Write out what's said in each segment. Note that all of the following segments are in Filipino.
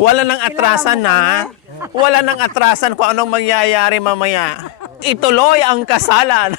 Wala nang atrasan na. Wala nang atrasan kung anong mangyayari mamaya. Ituloy ang kasalan.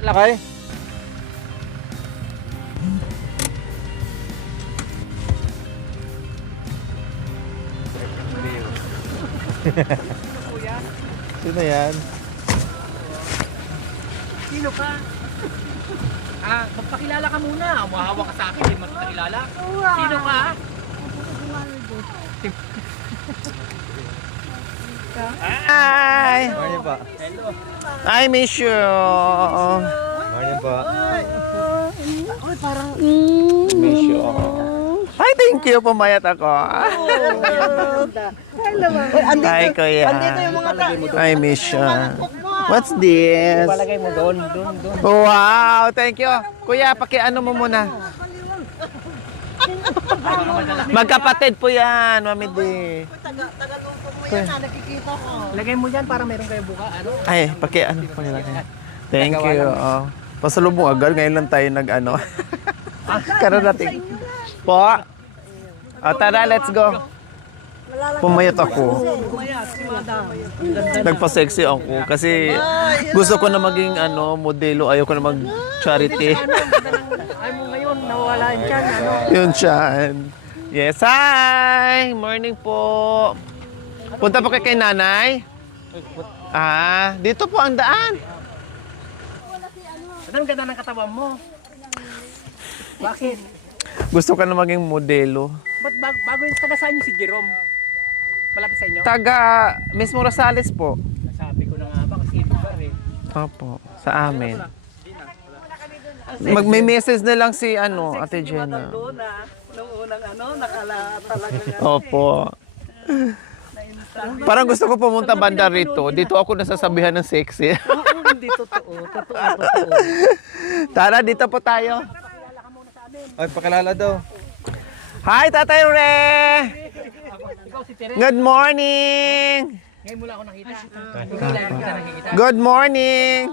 Lakay. Sino yan? Sino ka? Magpakilala ka muna. Umahawa ka sa akin, hindi magpakilala. Sino ka? Hi! Morning pa. I miss you. Morning pa. Miss you. Ay, thank you. Pumayat ako. Hi, kuya. I miss you. What's this? Palagay mo doon. Wow, thank you. Kuya, pakiano mo muna. Magkapatid po yan, Mami D. Lagay mo yan para meron kayo buka. Ano? Ay, pakiano po nila. Thank you. Oh. Pasalubong agad. Ngayon lang tayo nag-ano. Kararating. Po. Oh, tara, let's go. Pumayat ako. Nagpa-sexy ako kasi gusto ko na maging modelo. Ayoko na mag-charity. Ay mo ngayon, nawala yung tiyan. Ano? Yun siyan. Yes, hi! Morning po. Punta po kay nanay? Dito po ang daan. Ang ganda ng katawan mo. Bakit? Gusto ka na maging modelo. Ba't bago yung taga saan yung si Jerome? Malapit sa inyo? Taga mismo Rosales po. Sabi ko na nga ba kasi lugar eh. Opo, sa amin. May message na lang si Ate Jenna. Doon nung una. ng ano, nakala talaga. Opo. Parang gusto ko pumunta banda rito. Dito ako nasasabihan ng sexy. Oo, hindi totoo. Totoo. Tara, dito po tayo. Ay, pakilala daw. Hi, Tatay Re! Ikaw si Tere. Good morning! Ngayon mula ako nakita. Hindi lang kita nakikita. Good morning!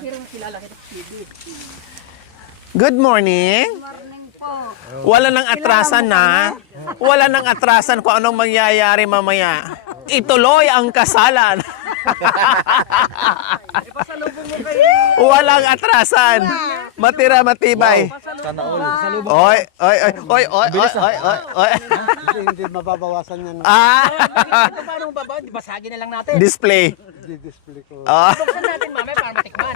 Pero kilala kita sa TV. Good morning! Wala nang atrasan na. Wala nang atrasan kung anong mangyayari mamaya. Ituloy ang kasalan. Walang atrasan. Matira matibay. Sana all. Oy, oy, oy, oy, oy, oy, oy, oy, oy. Hindi mababawasan yan. Ah, Ito paano baba? Basagin na lang natin. display. Di-display ko. Oh. Buksan natin mamaya para matikman.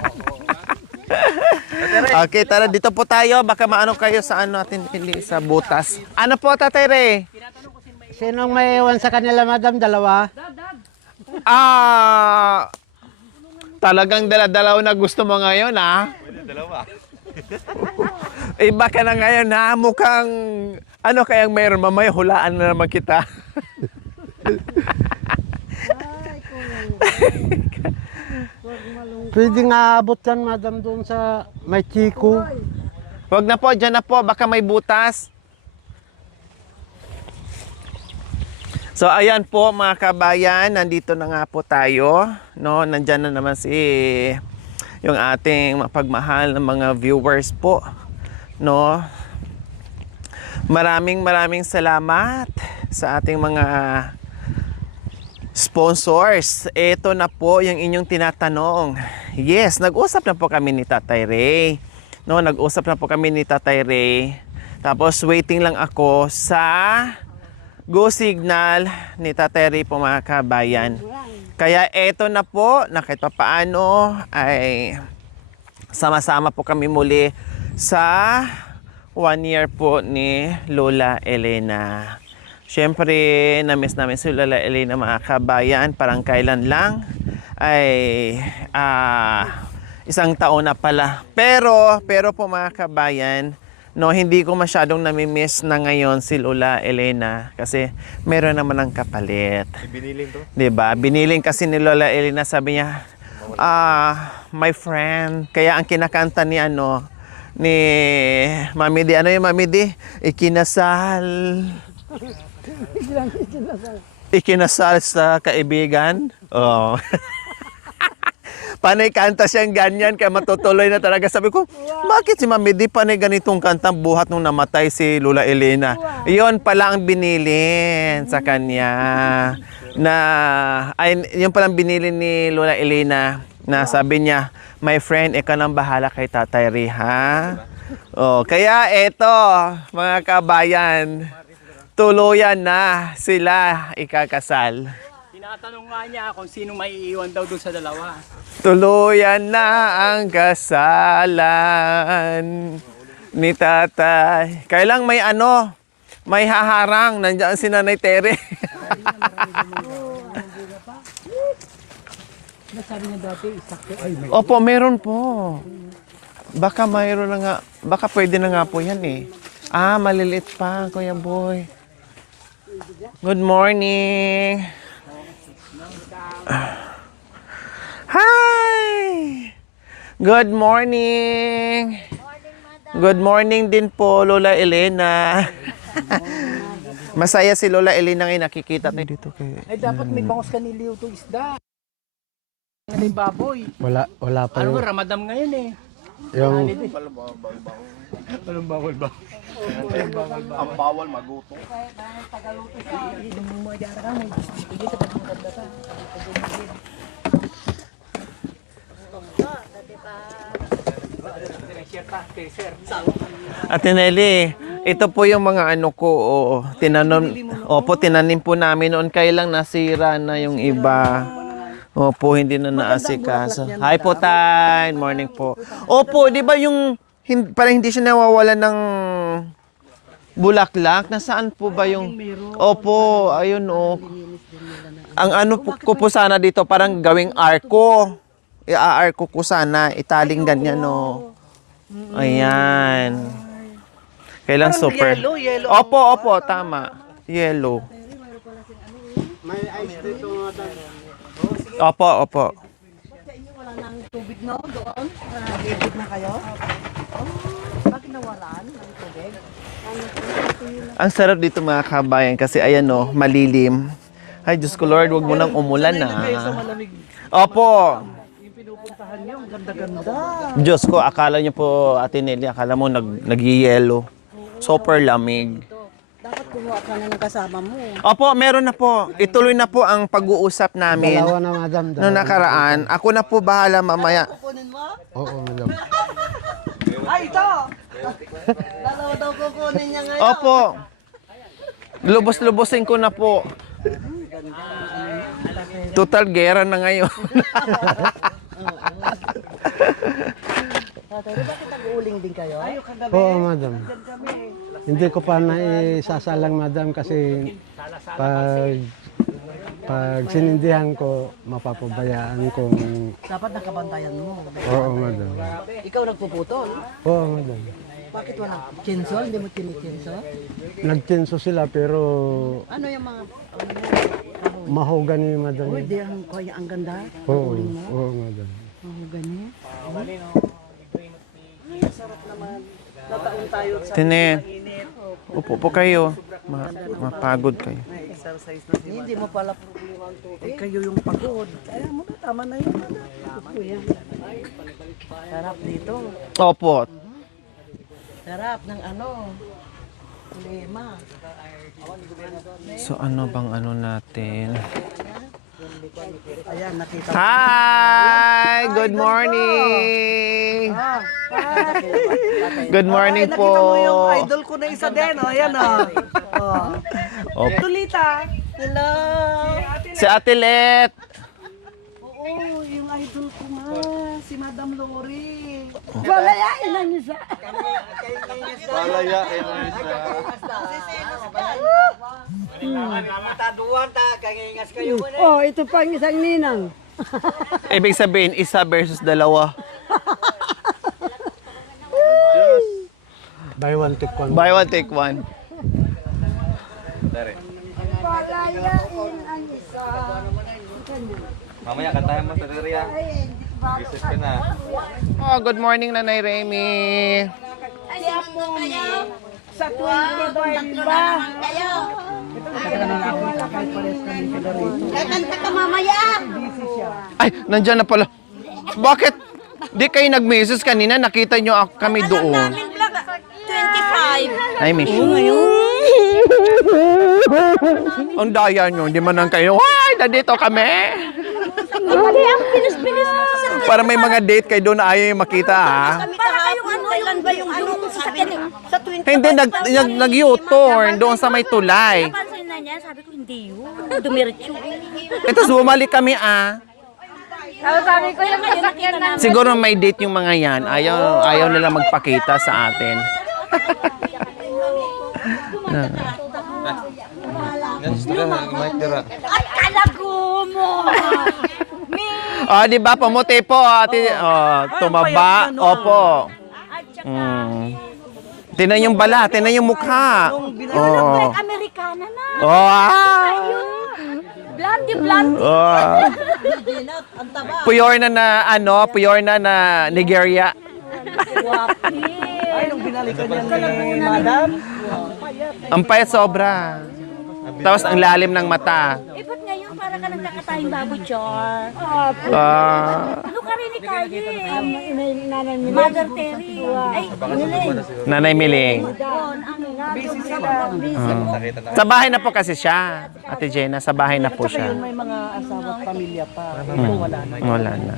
Okay, tara dito po tayo. Baka maano kayo sa ano natin pili sa butas. Ano po, Tatay Ray? Sinong may iwan sa kanila, madam? Dalawa? Ah, talagang dala-dalaw na gusto mo ngayon, ha? Dalawa. Iba ka na ngayon, ha? Mukhang, ano kayang mayroon? Mamaya hulaan na naman kita. Pwede nga abot yan, madam, doon sa may chiko. Huwag na po, dyan na po. Baka may butas. So, ayan po mga kabayan. Nandito na nga po tayo. No? Nandyan na naman si yung ating mapagmahal na mga viewers po. No? Maraming salamat sa ating mga sponsors. Ito na po yung inyong tinatanong. Yes, nag-usap na po kami ni Tatay Ray. No, nag-usap na po kami ni Tatay Ray. Tapos waiting lang ako sa go signal ni Tatay Ray po mga kabayan. Kaya eto na po, na kahit paano ay sama-sama po kami muli sa 1 year po ni Lola Elena. Siyempre, na-miss namin si Lola Elena mga kabayan. Parang kailan lang ay 1 taon na pala. Pero po mga kabayan, no, hindi ko masyadong nami-miss na ngayon si Lola Elena kasi meron naman ng kapalit. Biniling to? 'Di ba? Biniling kasi ni Lola Elena, sabi niya, my friend. Kaya ang kinakanta ni ni Mami Di, ano yung Mami Di? Ikinasal. Ikinasal sa kaibigan. Oh. Panay kanta siyang ganyan, kaya matutuloy na talaga. Sabi ko, bakit si Mami Di panay ganitong kanta buhat nung namatay si Lola Elena? Iyon pala ang binilin sa kanya. Yun palang binili ni Lola Elena na sabi niya, my friend, ikaw nang bahala kay Tatay Ray, ha? Oh, kaya eto, mga kabayan, tuluyan na sila ikakasal. Tinatanong nga niya kung sino may iiwan daw doon sa dalawa. Tuluyan na ang kasalan ni Tatay. Kailang may may haharang. Nandiyan si Nanay Tere. Sabi niya dati, sakto. Opo, meron po. Baka mayroon na nga. Baka pwede na nga po yan eh. Maliliit pa, Kuya Boy. Good morning. Hi! Good morning. Good morning din po, Lola Elena. Masaya si Lola Elena ngayon nakikita tayo dito kay. Ay, dapat may bangos ka ni Leo to isda. Ano yung baboy? Wala pa Ano, yung... Ramadan ngayon eh. yung Walang bawal ba? Ang bawal maguto. Ate Nelly, ito po yung mga tinanim po namin noon, kailang nasira na yung iba. Opo, hindi na naasikaso. Hi po, Tay. Morning po. Opo, di ba yung parang hindi siya nawawalan ng bulaklak? Nasaan po ba yung... Opo, ayun o. Ang ko po sana dito, parang gawing arko. Ia-arko ko sana, italing ganyan o. Ayan. Kailan Parang super? yellow. Opo, tama. Yellow. May ice dito, madam. Opo. Wala nang tubig no doon? Nagigit na kayo? Oh, bakit nawalan ng tubig? Ang sarap dito mga kabayan kasi ayan no, malilim. Ay, Diyos ko Lord, wag mo nang umulan Kayo sa na. malamig. Opo. Yung pinupuntahan niyo, ang ganda-ganda. Diyos ko, akala niyo po, Ate Nelly, akala mo nag-yellow. Super lamig. Dapat kumuha ka na ng kasama mo. Opo, meron na po. Ituloy na po ang pag-uusap namin. Dalawa na, madam. Noong nakaraan, ako na po bahala mamaya. Kukunin mo? Oo, madam. Ay, ito! Dalawa daw kukunin niya ngayon. Opo. Lubos-lubosin ko na po. Total gera na ngayon. Tatay, bakit nag-uuling din kayo? Ay, Oo, madam. Hindi ko pa naisasalang, madam, kasi pag sinindihan ko, mapapabayaan kong... dapat nakabantayan mo. Oo, madam. Ikaw nagpuputol. Oo, madam. Bakit walang chinso? Hindi mo kinichinso? Nagtinso sila, pero Ano yung mga... mahogany, madam. Uy, di ang, ang ganda. Oo, Uuling mo. oo, madam. Mahogany. Nataon tayo sa Tine, init. upo po kayo. Mapagod kayo. May exercise na si Hindi mo pala problema ang tubig. kayo yung pagod. Kaya mo na, tama na yun. Ito yan. Sarap dito. Opo. Sarap ng ano. Lema. So ano bang ano natin? Ayan, nakita mo. Hi! Good morning! Good morning po. Nakita mo yung idol ko na isa din. O, ayan o. Opo. Tulita. Hello! Si Ate Let. Oo, yung idol ko nga. Si Madam Lori. Walayain na niya siya. Palayain mo isa. Oh, ito pa ang isang ninang. Ibig sabihin, isa versus dalawa. Buy one, take one. Buy one, take one. Palayain ang isa. Mamaya kantahan mo sa Ria. Visit ka na. Oh, good morning, Nanay Remy. Sa tuwing Diba, ba? Kakanta ka mamaya! Ay, nandyan na pala. Bakit? Di kayo nag-message kanina, nakita nyo kami doon. 25. Ay, miss you. Ang daya nyo, hindi man lang kayo. Ay, nandito kami. Ang bilis-bilis mo sa Para may mga date kayo doon na ayaw yung makita, ha? para kayong ano, kailan ba yung ano kung sasakyan eh? Sa 20. Hindi, nag-U-turn doon sa may tulay. Napansin na niya, sabi ko, hindi yun. Dumiretso. Ito, bumalik kami, ah. Sabi ko, yung sasakyan na. Siguro may date yung mga yan. Ayaw nila magpakita sa atin. Gusto ka, mic dira. Ay, kalago mo! Oh, di ba? Pamuti po, ate. Oh, tumaba. Opo. Tinan yung bala, tinan yung mukha. Oh. Amerikana na. Oh. Blondie. Oh. Ang taba. Puyor na na Nigeria. Ay, nung binalikan niya ni Madam. Ang payat sobra. Tapos ang lalim ng mata. Eh, ba't ngayon para ka nagkakatayong baboy, Char? Ano ka rin ni Carly? Mother Terry. Ay, Miling. Nanay Miling. Doon, ano nga. Busy sila. Sa bahay na po kasi siya. Ate Jenna, sa bahay na po siya. May mga asawa at pamilya pa. Ito wala na. Wala na.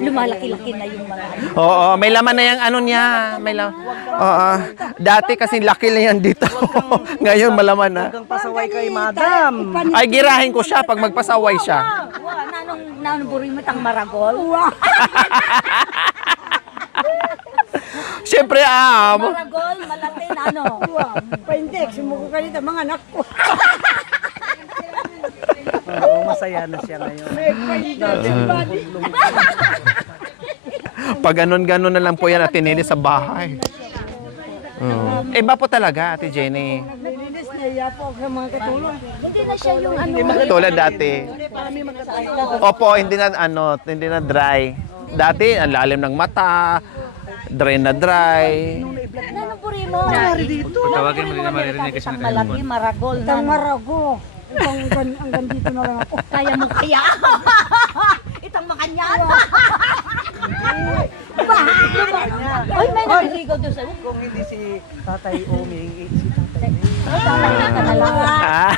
Lumalaki-laki na yung mga ano. Oo, may laman na yung ano niya. May laman. Oo. Dati kasi laki lang yan dito. Ngayon malaman na. Hanggang pasaway kay Madam. Ay, girahin ko siya pag magpasaway siya. Nanong buri mo tang maragol? Siyempre, Maragol, malatin, ano? Paintek, sumuko ka dito, mga anak ko. Oo, masaya na siya ngayon. pag ganon-ganon na lang po yan at tinili sa bahay. Iba po talaga, Ate Jenny. Naglilinis niya po sa mga katulong. Hindi na siya yung ano. Tulad dati. Opo, hindi na dry. Dati, ang lalim ng mata, dry na dry. Nanupuri mo. Tawagin mo din na maririnig kasi Isang malaki, maragol. Itang marago. Hanggang dito na lang ako. Kaya mo kaya. Itang makanyan. Ay, may naliligaw doon sa Kung hindi si Tatay Oming, si Tatay Ah,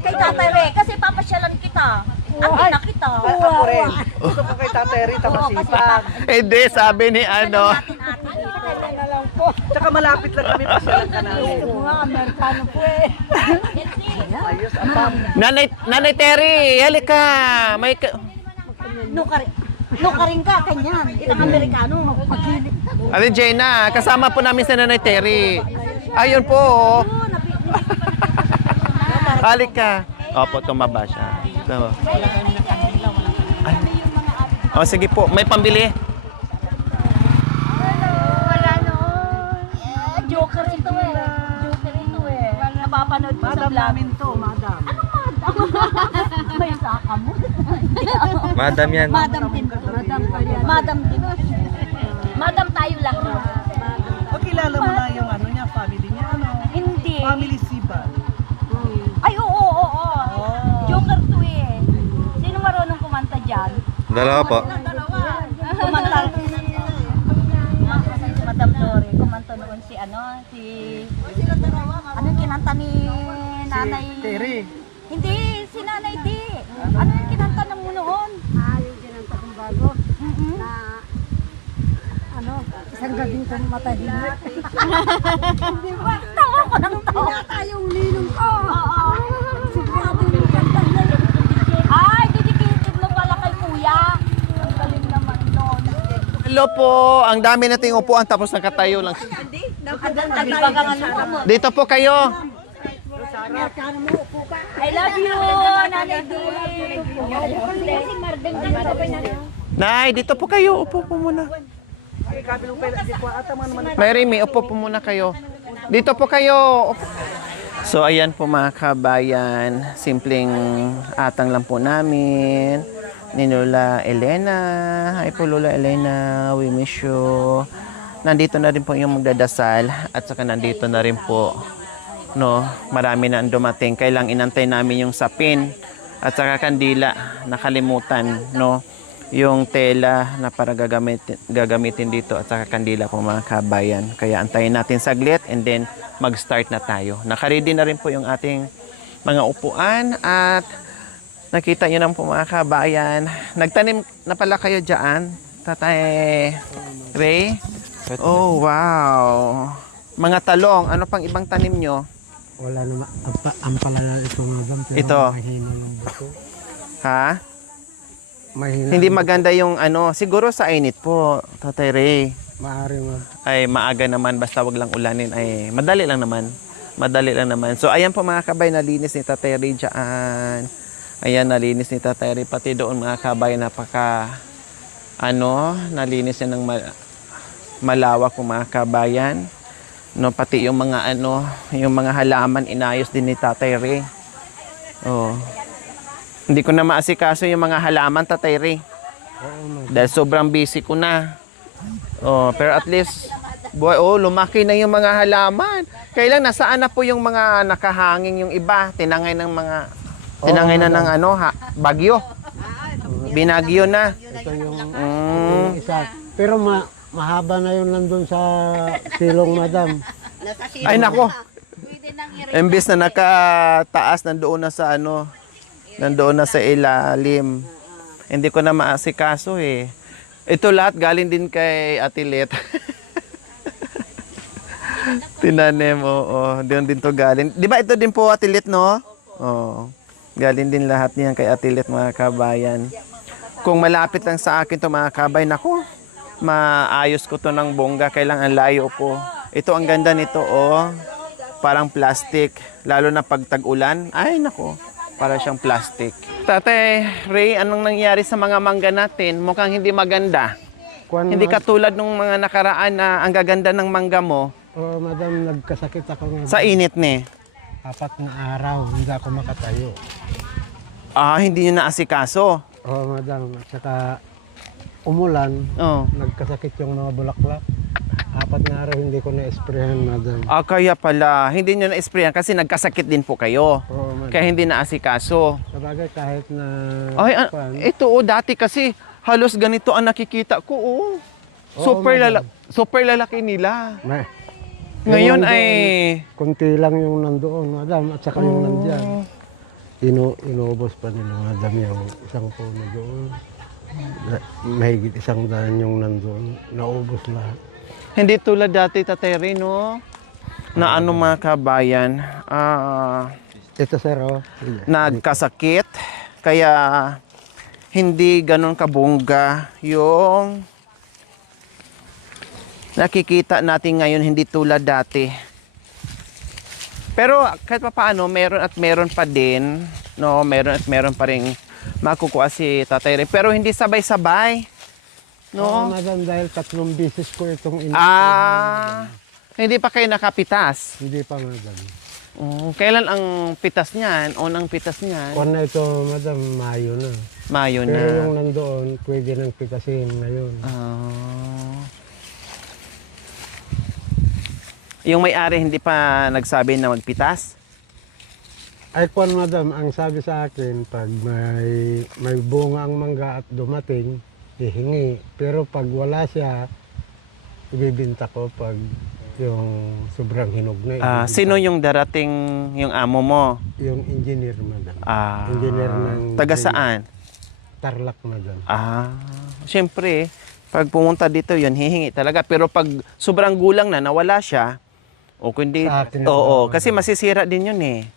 Kay Tatay Re, kasi papasyalan kita. Ang ina kita. Ako rin. Gusto ko kay Tatay Rita masipag. hindi, sabi ni ano. Tsaka malapit lang kami pasyalan ka namin. Mga Amerikano po eh. Ayos, apam. Nanay Terry, halika. May Nukaring ka, kanyan. Itang Amerikano. Ate Jenna, kasama po namin si Nanay Terry. Ayun po. Oh. Halika. Opo, tumaba siya. Tama. Oh, sige po. May pambili. Wala no. Joker ito eh. Joker ito eh. Napapanood ko sa Madam vlog. namin to, madam. May saka mo. Madam yan. Madam din. Madam din. Madam tayo lang. O kilala mo na yung ano niya, family niya, ano? Hindi. Family Sibal. Ay, oo. Joker to eh. Sino marunong kumanta dyan? Dalawa po. Kumanta. Madam Lori, kumanta noon si ano yung kinanta ni Nanay? Terry. Hindi, si Nanay Di. Ano yung kinanta na mo noon? Yung ginanta kong bago na isang gabing kong matahimik. Hindi ba? Tawa ko ng tawa. Pinata yung ninong ko. Oo. Sigurado yung kanta na yun. Ay, dedicated mo pala kay Kuya. Ang galing naman noon. Hello po. Ang dami nating upuan tapos nakatayo lang. Dito po kayo. Amerikano mo, upo ka. I love you, Nanay Di. Si Marden Nay, dito po kayo. Upo po muna. Ay, kabilong pala, di ko ata man naman. Mary, may upo po muna kayo. Dito po kayo. So, ayan po mga kabayan. Simpleng atang lang po namin. Ni Lola Elena. Hi po Lola Elena. We miss you. Nandito na rin po yung magdadasal. At saka nandito na rin po. No, marami na ang dumating. Kailang inantay namin yung sapin. At saka kandila. Nakalimutan. No. Yung tela na para gagamitin dito at saka kandila po mga kabayan. Kaya antayin natin saglit and then mag-start na tayo. Nakaready na rin po yung ating mga upuan at nakita nyo na po mga kabayan. Nagtanim na pala kayo dyan, Tatay Ray? Oh, wow. Mga talong, ano pang ibang tanim nyo? Wala naman. Ang pala ito, madam. Pero Ito. mahina ng buto. Ha? Mahina. Hindi maganda yung ano, siguro sa init po, Tatay Ray. Maaari mo. Ay maaga naman, basta wag lang ulanin. Ay madali lang naman. Madali lang naman. So ayan po mga kabay, nalinis ni Tatay Ray dyan. Ayan, nalinis ni Tatay Ray. Pati doon mga kabay, napaka nalinis niya ng malawak po mga kabayan. No, pati yung mga yung mga halaman inayos din ni Tatay Ray. Oh. Hindi ko na maasikaso yung mga halaman, Tatay Ray. Dahil sobrang busy ko na. Oh, pero at least, lumaki na yung mga halaman. Kailan nasaan na po yung mga nakahanging yung iba? Tinangay ng mga, na ng bagyo. Binagyo na. Ito yung isa. Pero mahaba na yun nandun sa silong, madam. Ay nako. Imbis na nakataas, nandoon na sa nandoon na sa ilalim. Hindi ko na maasikaso eh. Ito lahat galing din kay Atilet. Tinanim, oo. Doon din to galing. Di ba ito din po Atilet, no? Oo. Galing din lahat niyan kay Atilet, mga kabayan. Kung malapit lang sa akin to mga kabayan, ako, maayos ko to ng bongga. Kailangan layo po. Ito ang ganda nito, oh. Parang plastic. Lalo na pag tag-ulan. Ay, nako. Para siyang plastic. Tatay Ray, anong nangyari sa mga mangga natin? Mukhang hindi maganda. Kwan, Hindi katulad nung mga nakaraan na ang gaganda ng mangga mo Oo, madam, nagkasakit ako nga. sa init ni. 4 na araw, hindi ako makatayo. Hindi nyo naasikaso. Oo, madam. At saka umulan, Oh. nagkasakit yung mga bulaklak. 4 na araw hindi ko na-sprayan, madam. Kaya pala, hindi nyo na-sprayan kasi nagkasakit din po kayo. Oo, madam. Kaya hindi naasikaso. Sabagay kahit na... Ay, kwan, ito dati kasi halos ganito ang nakikita ko. Super, madam. super lalaki nila. may- Ngayon yung ay... Kunti lang yung nandoon, madam. At saka yung nandyan. Inubos pa nila, madam, yung isang puno doon. Mahigit 100 yung nandoon. Naubos lahat. Hindi tulad dati, Tatay Rin, no? Na ano mga kabayan, Ito, sir, oh. nagkasakit. Kaya hindi ganun kabongga yung nakikita natin ngayon, hindi tulad dati. Pero kahit pa paano, meron pa din, no? Meron pa rin makukuha si Tatay Rin. Pero hindi sabay-sabay, Oo, no? madam, dahil 3 beses ko itong Hindi pa kayo nakapitas. Hindi pa, madam. Kailan ang pitas niyan? Unang pitas niyan? Kung na ito, madam, Mayo na. Mayo Pero na. yung nandoon, pwede nang pitasin ngayon. Yung may-ari hindi pa nagsabi na magpitas? Ay, kwan, madam, ang sabi sa akin, pag may bunga ang mangga at dumating, hihingi. Pero pag wala siya, ibibinta ko pag yung sobrang hinog na. ibibinta. Sino yung darating yung amo mo? Yung engineer, madam. Ah, Engineer ng... taga saan? Tarlac, madam. Siyempre, pag pumunta dito yun, hihingi talaga. Pero pag sobrang gulang na, nawala siya, o kundi, Sa atin na oo, lang, kasi masisira din yun eh.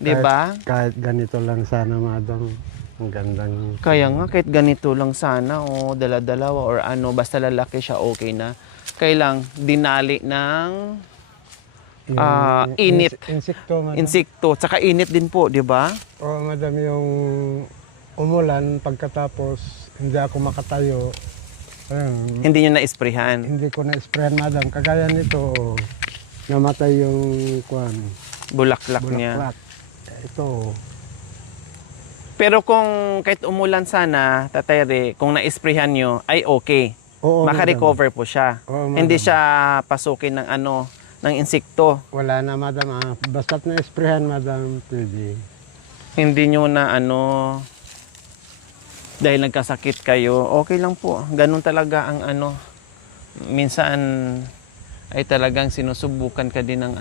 Di ba? Kahit ganito lang sana, madam. Ang gandang... Kaya nga, kahit ganito lang sana, o dala-dalawa, or ano, basta lalaki siya, okay na. Kailang dinali ng init. Insekto, madam. Insekto, tsaka init din po, di ba? Oo, madam, yung umulan, pagkatapos hindi ako makatayo, ayun, Hindi nyo na-isprehan. hindi ko na-sprayan, madam. Kagaya nito, namatay yung kwan, Bulaklak niya. bulaklak. Ito, Pero kung kahit umulan sana, Tatay Re, kung na-isprehan nyo, ay okay. oo, Maka-recover po siya. Oo, madam. Hindi siya pasukin ng ng insekto. madam. Wala na, madam. Basta't na-sprayan, madam, pwede. Hindi nyo na dahil nagkasakit kayo, okay lang po. Ganun talaga ang minsan ay talagang sinusubukan ka din ng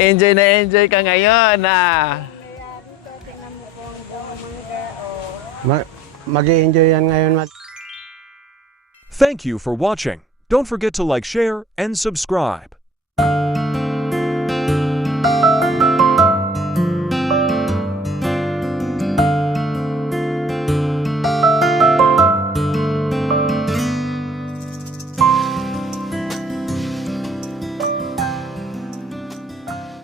enjoy na enjoy ka ngayon Mag-i-enjoy yan ngayon, madam. Thank you for watching. Don't forget to like, share, and subscribe.